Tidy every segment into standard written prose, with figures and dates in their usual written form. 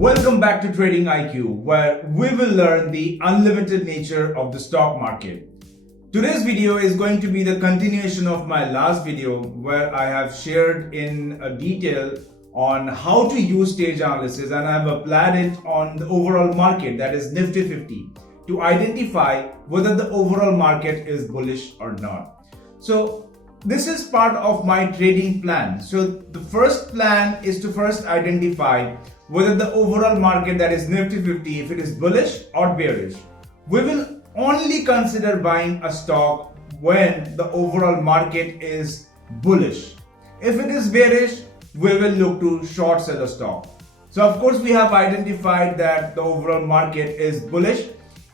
Welcome back to Trading IQ, where we will learn the unlimited nature of the stock market. Today's video is going to be the continuation of my last video, where I have shared in detail on how to use stage analysis, and I have applied it on the overall market, that is Nifty 50, to identify whether the overall market is bullish or not. So this is part of my trading plan. So the first plan is to first identify whether the overall market, that is Nifty 50, if it is bullish or bearish. We will only consider buying a stock when the overall market is bullish. If it is bearish, we will look to short sell a stock. So of course we have identified that the overall market is bullish.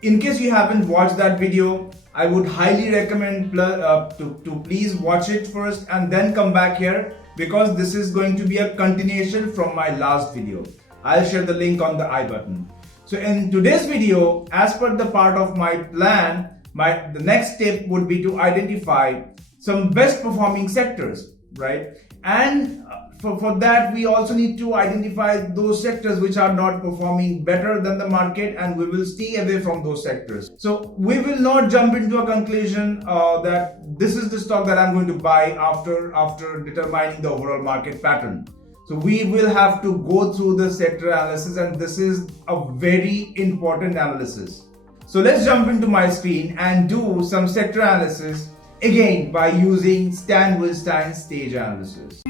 In case you haven't watched that video, I would highly recommend to please watch it first and then come back here, because this is going to be a continuation from my last video. I'll share the link on the I button. So in today's video, as per the part of my plan, the next step would be to identify some best performing sectors, right? And for that, we also need to identify those sectors which are not performing better than the market, and we will stay away from those sectors. So we will not jump into a conclusion that this is the stock that I'm going to buy after determining the overall market pattern. So we will have to go through the sector analysis, and this is a very important analysis. So let's jump into my screen and do some sector analysis, again by using Weinstein stage analysis.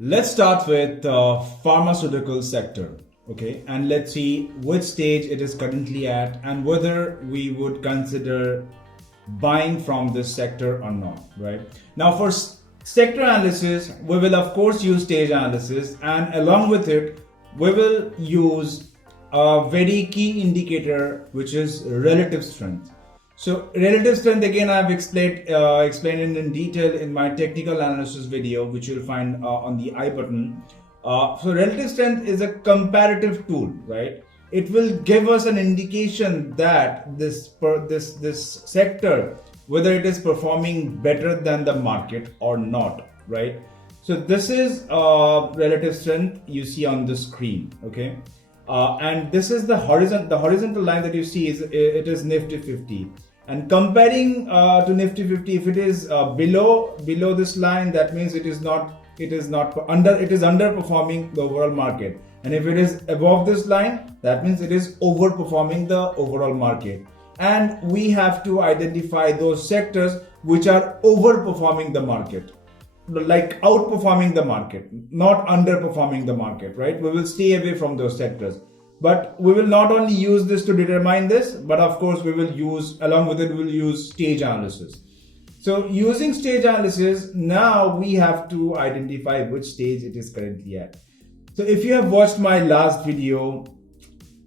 Let's start with pharmaceutical sector. Okay, and let's see which stage it is currently at and whether we would consider buying from this sector or not, right? Now for sector analysis, we will of course use stage analysis, and along with it, we will use a very key indicator, which is relative strength. So relative strength, again, I have explained it in detail in my technical analysis video, which you'll find on the I button. So relative strength is a comparative tool, right? It will give us an indication that this sector, whether it is performing better than the market or not, right? So this is relative strength you see on the screen, okay? And this is the horizontal line that you see it is Nifty 50. And comparing to Nifty 50, if it is below this line, that means it is underperforming the overall market. And if it is above this line, that means it is overperforming the overall market. And we have to identify those sectors which are overperforming the market, like outperforming the market, not underperforming the market, right? We will stay away from those sectors. But we will not only use this to determine this, but of course we will use, along with it, we will use stage analysis. So using stage analysis, now we have to identify which stage it is currently at. So if you have watched my last video,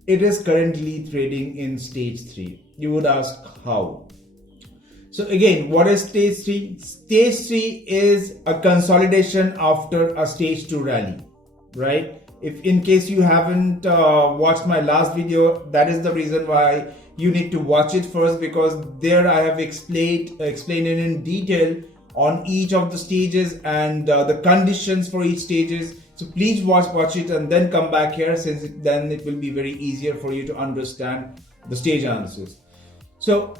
it is currently trading in stage 3. You would ask how? So again, what is stage 3? Stage 3 is a consolidation after a stage 2 rally, right? If in case you haven't watched my last video, that is the reason why you need to watch it first, because there I have explained it in detail on each of the stages and the conditions for each stages. So please watch it and then come back here, since then it will be very easier for you to understand the stage analysis. So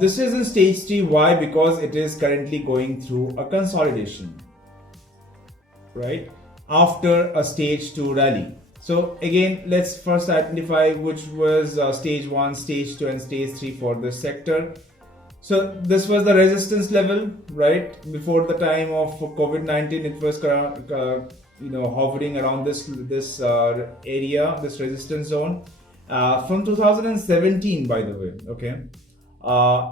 this is in stage 3. Why? Because it is currently going through a consolidation, right, after a stage 2 rally. So again, let's first identify which was stage 1, stage 2 and stage 3 for this sector. So this was the resistance level, right? Before the time of COVID-19, it was hovering around this area, this resistance zone from 2017, by the way, okay?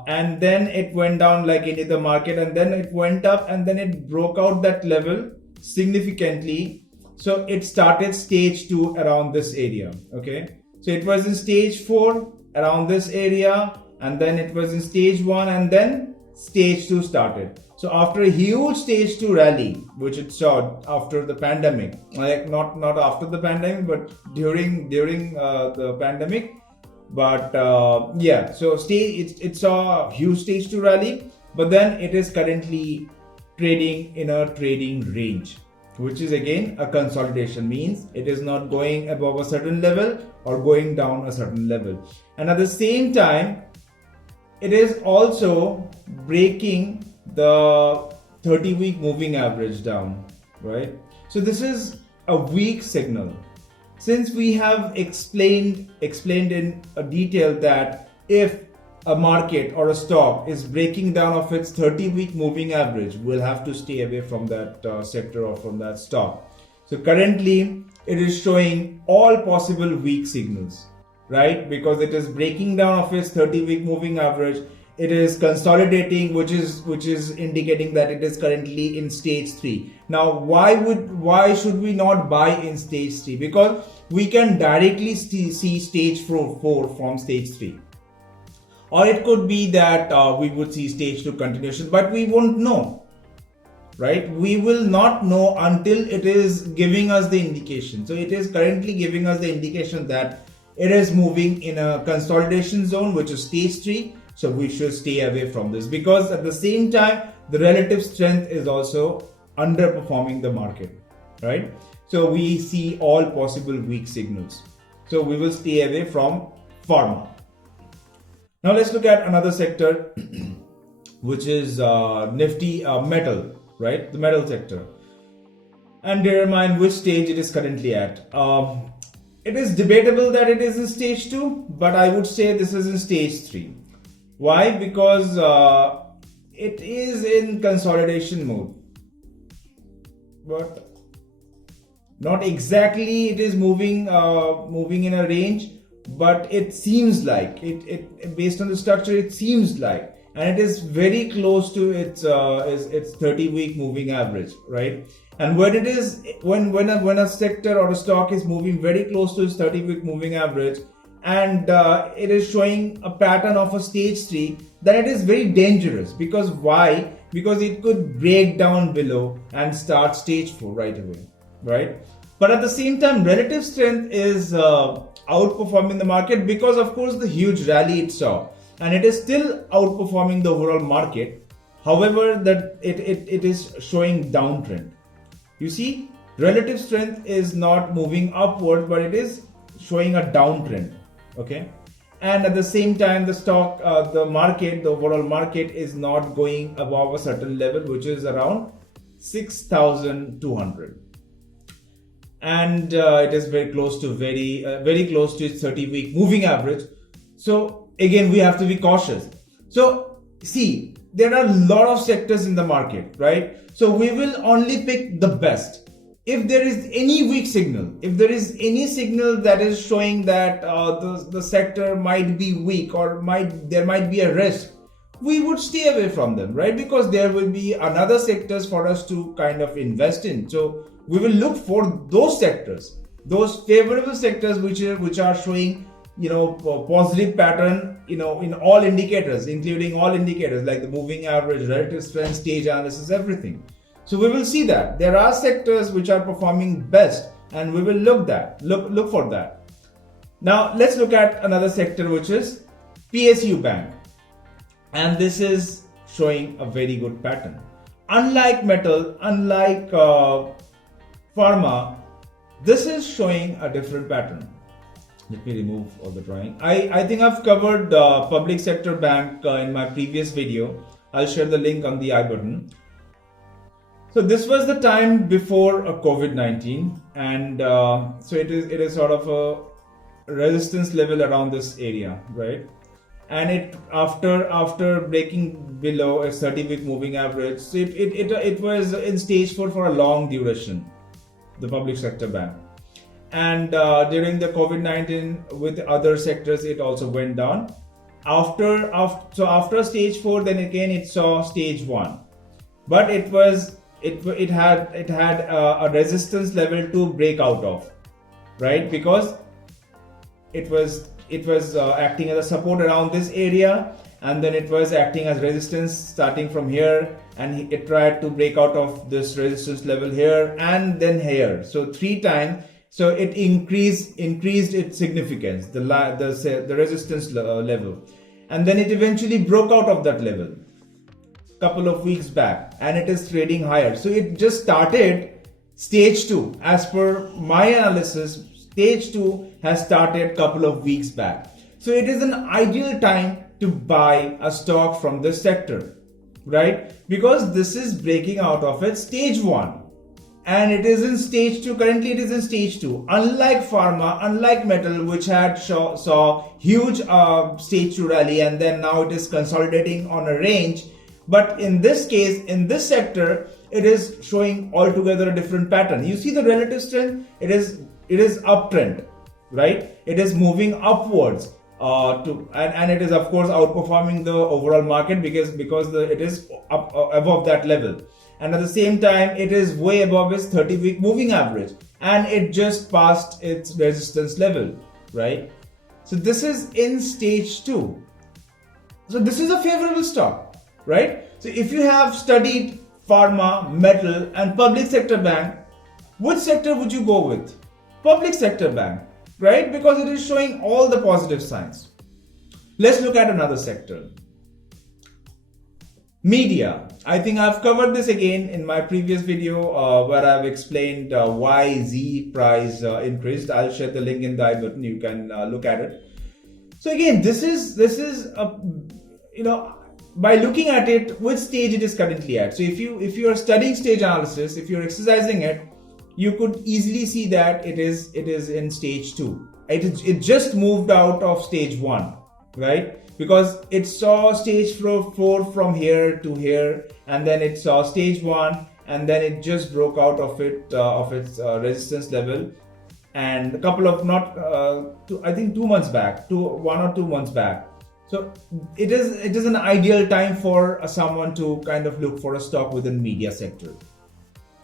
And then it went down like any other market, and then it went up, and then it broke out that level significantly. So it started stage 2 around this area, okay? So it was in stage 4 around this area, and then it was in stage 1, and then stage 2 started. So after a huge stage 2 rally, which it saw after the pandemic, like not after the pandemic, but during the pandemic, But yeah, so it saw a huge stage 2 rally. but then it is currently trading in a trading range, which is again a consolidation, means it is not going above a certain level or going down a certain level. And at the same time, it is also breaking the 30-week moving average down, right? So this is a weak signal. Since we have explained in a detail that if a market or a stock is breaking down of its 30-week moving average, we'll have to stay away from that sector or from that stock. So currently it is showing all possible weak signals, right? Because it is breaking down of its 30-week moving average. It is consolidating, which is indicating that it is currently in stage 3. Now, why should we not buy in stage 3? Because we can directly see stage 4 from stage 3. Or it could be that we would see stage 2 continuation, but we won't know, right? We will not know until it is giving us the indication. So it is currently giving us the indication that it is moving in a consolidation zone, which is stage 3. So we should stay away from this, because at the same time, the relative strength is also underperforming the market, right? So we see all possible weak signals. So we will stay away from pharma. Now let's look at another sector, which is NIFTY metal, right? The metal sector. And determine which stage it is currently at. It is debatable that it is in stage 2, but I would say this is in stage 3. Why? Because it is in consolidation mode, but not exactly it is moving in a range, but it seems like it based on the structure, it seems like, and it is very close to its 30-week moving average, right? And when it is when a sector or a stock is moving very close to its 30-week moving average, and it is showing a pattern of a stage 3, then it is very dangerous. Because why? Because it could break down below and start stage 4 right away, right? But at the same time, relative strength is outperforming the market, because of course the huge rally it saw, and it is still outperforming the overall market. However, that it is showing downtrend. You see, relative strength is not moving upward, but it is showing a downtrend. Okay, and at the same time, the stock, the overall market is not going above a certain level, which is around 6,200, and it is very close to very close to its 30-week moving average. So again, we have to be cautious. So see, there are a lot of sectors in the market, right? So we will only pick the best. If there is any weak signal, if there is any signal that is showing that the sector might be weak, or there might be a risk, we would stay away from them, right? Because there will be another sectors for us to kind of invest in. So we will look for those sectors, those favorable sectors which are showing, positive pattern, in all indicators, including all indicators like the moving average, relative strength, stage analysis, everything. So we will see that there are sectors which are performing best, and we will look for that. Now let's look at another sector, which is PSU bank, and this is showing a very good pattern. Unlike metal, unlike pharma, this is showing a different pattern. Let me remove all the drawing. I think I've covered public sector bank in my previous video. I'll share the link on the I button. So this was the time before COVID-19, and so it is sort of a resistance level around this area, right? And it after breaking below a 30-week moving average, so it was in stage 4 for a long duration, the public sector bank. And during the COVID-19 with other sectors, it also went down. After stage 4, then again it saw stage 1, but it had a resistance level to break out of, right? Because it was acting as a support around this area, and then it was acting as resistance starting from here, and it tried to break out of this resistance level here and then here. So 3 times. So it increased its significance, the resistance level, and then it eventually broke out of that level. couple of weeks back and it is trading higher. So it just started stage 2. As per my analysis, stage 2 has started couple of weeks back. So it is an ideal time to buy a stock from this sector, right? Because this is breaking out of its stage 1 and it is in stage 2. Currently it is in stage 2. Unlike pharma, unlike metal, which had saw huge stage 2 rally and then now it is consolidating on a range. But in this case, in this sector, it is showing altogether a different pattern. You see the relative strength, it is uptrend, right? It is moving upwards and it is of course outperforming the overall market because it is up above that level. And at the same time, it is way above its 30-week moving average and it just passed its resistance level, right? So this is in stage 2. So this is a favorable stock, right? So if you have studied pharma, metal and public sector bank, which sector would you go with? Public sector bank, right? Because it is showing all the positive signs. Let's look at another sector. Media. I think I've covered this again in my previous video where I've explained why Z price increased. I'll share the link in the I button. You can look at it. So again, this is by looking at it, which stage it is currently at. So if you are studying stage analysis, if you're exercising it, you could easily see that it is in stage 2. It just moved out of stage 1, right? Because it saw stage 4 from here to here, and then it saw stage 1, and then it just broke out of its resistance level. And a couple of I think 2 months back, 1 or 2 months back. So it is an ideal time for someone to kind of look for a stock within media sector.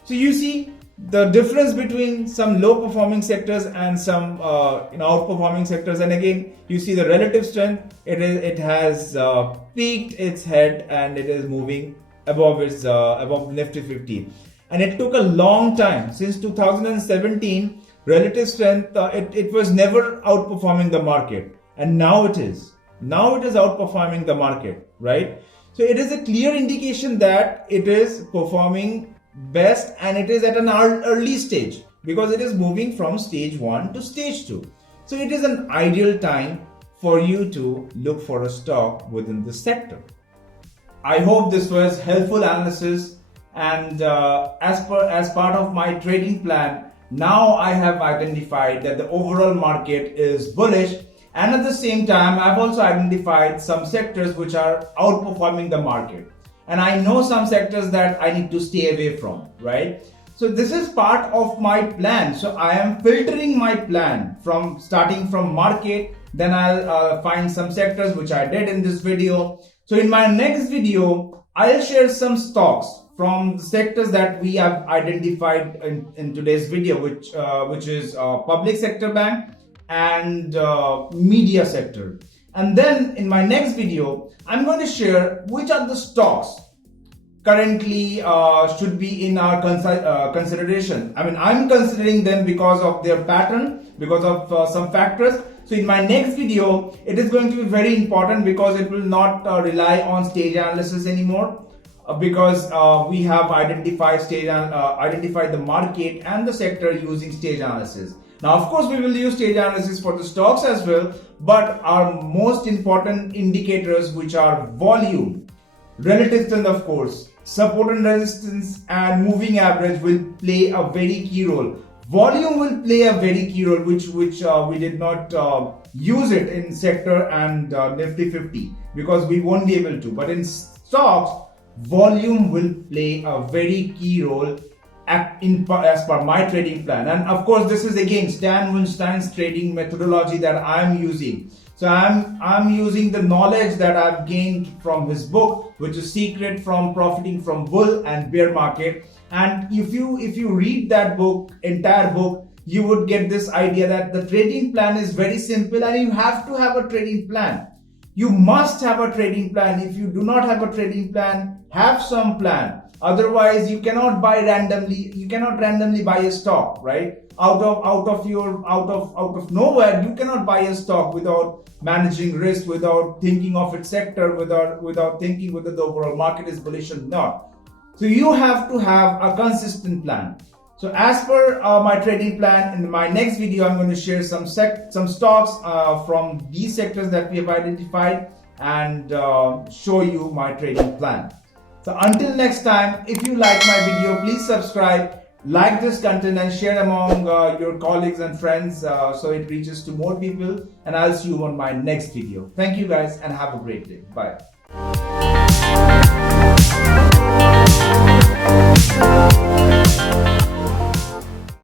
So you see the difference between some low performing sectors and some outperforming sectors, and again you see the relative strength. It has peaked its head and it is moving above Nifty 50, and it took a long time since 2017. Relative strength, it was never outperforming the market, and now it is outperforming the market, right? So it is a clear indication that it is performing best and it is at an early stage because it is moving from stage 1 to stage 2. So it is an ideal time for you to look for a stock within this sector. I hope this was helpful analysis, and as part of my trading plan, now I have identified that the overall market is bullish, and at the same time I've also identified some sectors which are outperforming the market. And I know some sectors that I need to stay away from, right? So this is part of my plan. So I am filtering my plan from starting from market, then I'll find some sectors which I did in this video. So in my next video, I'll share some stocks from the sectors that we have identified in today's video, which is public sector bank and media sector. And then in my next video, I'm going to share which are the stocks currently should be in our consideration. I mean, I'm considering them because of their pattern, because of some factors. So in my next video, it is going to be very important because it will not rely on stage analysis anymore, because we have identified the market and the sector using stage analysis. Now, of course, we will use stage analysis for the stocks as well, but our most important indicators, which are volume, relative strength, of course, support and resistance, and moving average, will play a very key role. Volume will play a very key role, which we did not use it in sector and Nifty 50 because we won't be able to. But in stocks, volume will play a very key role as per my trading plan. And of course, this is again Stan Weinstein's trading methodology that I'm using. So I'm using the knowledge that I've gained from his book, which is Secret from Profiting from Bull and Bear Market. And if you read that book, entire book, you would get this idea that the trading plan is very simple, and you have to have a trading plan. You must have a trading plan. If you do not have a trading plan, have some plan. Otherwise, you cannot buy randomly. You cannot randomly buy a stock, right? out of nowhere. You cannot buy a stock without managing risk, without thinking of its sector, without thinking whether the overall market is bullish or not. So you have to have a consistent plan. So as per my trading plan, in my next video, I'm going to share some stocks from these sectors that we have identified and show you my trading plan. So until next time, if you like my video, please subscribe, like this content and share among your colleagues and friends so it reaches to more people. And I'll see you on my next video. Thank you guys and have a great day. Bye.